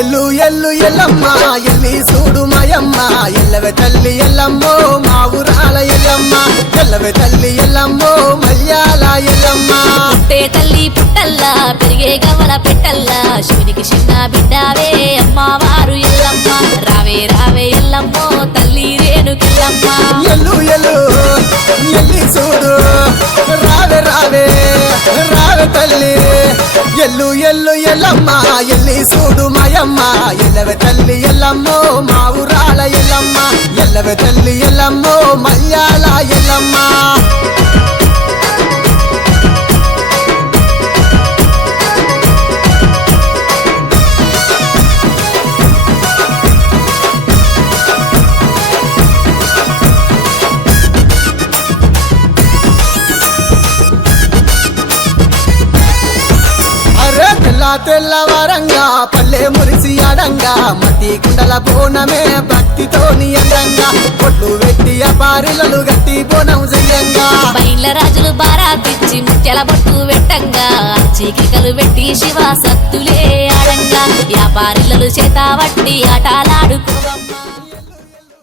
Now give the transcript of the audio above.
ఎల్లు ఎల్లు ఎల్లమ్మ ఎల్లి చూడు మాయమ్మ ఎల్లవే తల్లి ఎల్లమ్మో మా ఊరాల ఎల్లమ్మ ఎల్లవే తల్లి ఎల్లమ్మో మల్యాల ఎల్లమ్మ పుట్టే తల్లి పుట్టల్లా పెరిగే గవల పెట్టల్లా శివునికి చిన్న బిడ్డావే అమ్మవారు ఎల్లమ్మ రావే రావే ఎల్లమ్మో తల్లి రేణుకెల్లమ్మ ఎల్లు ఎల్లు ఎల్లి చూడు రావే రావే రావే తల్లి ఎల్లు ఎల్లు ఎల్లమ్మ ఎల్లి చూడు మాయమ్మ ఎల్లవే తల్లి ఎల్లమ్మో మా ఊరాల ఎల్లమ్మ ఎల్లవే తల్లి ఎల్లమ్మో మల్యాల ఎల్లమ్మ తెల్లవారంగా పల్లె మురిసి అడంగా మట్టి కుండల బోనమే భక్తితోని అందంగా కొట్లు వెట్టి అపారిలలు గట్టి బోనం చెయ్యంగా బయళ్ళ రాజులు బారాతిచ్చి ముత్యాల బొట్టు వెట్టంగా చీకికలు వెట్టి శివ సత్తులే ఆడంగా వ్యాపారిలలు చేత వట్టి ఆటలాడుకోవ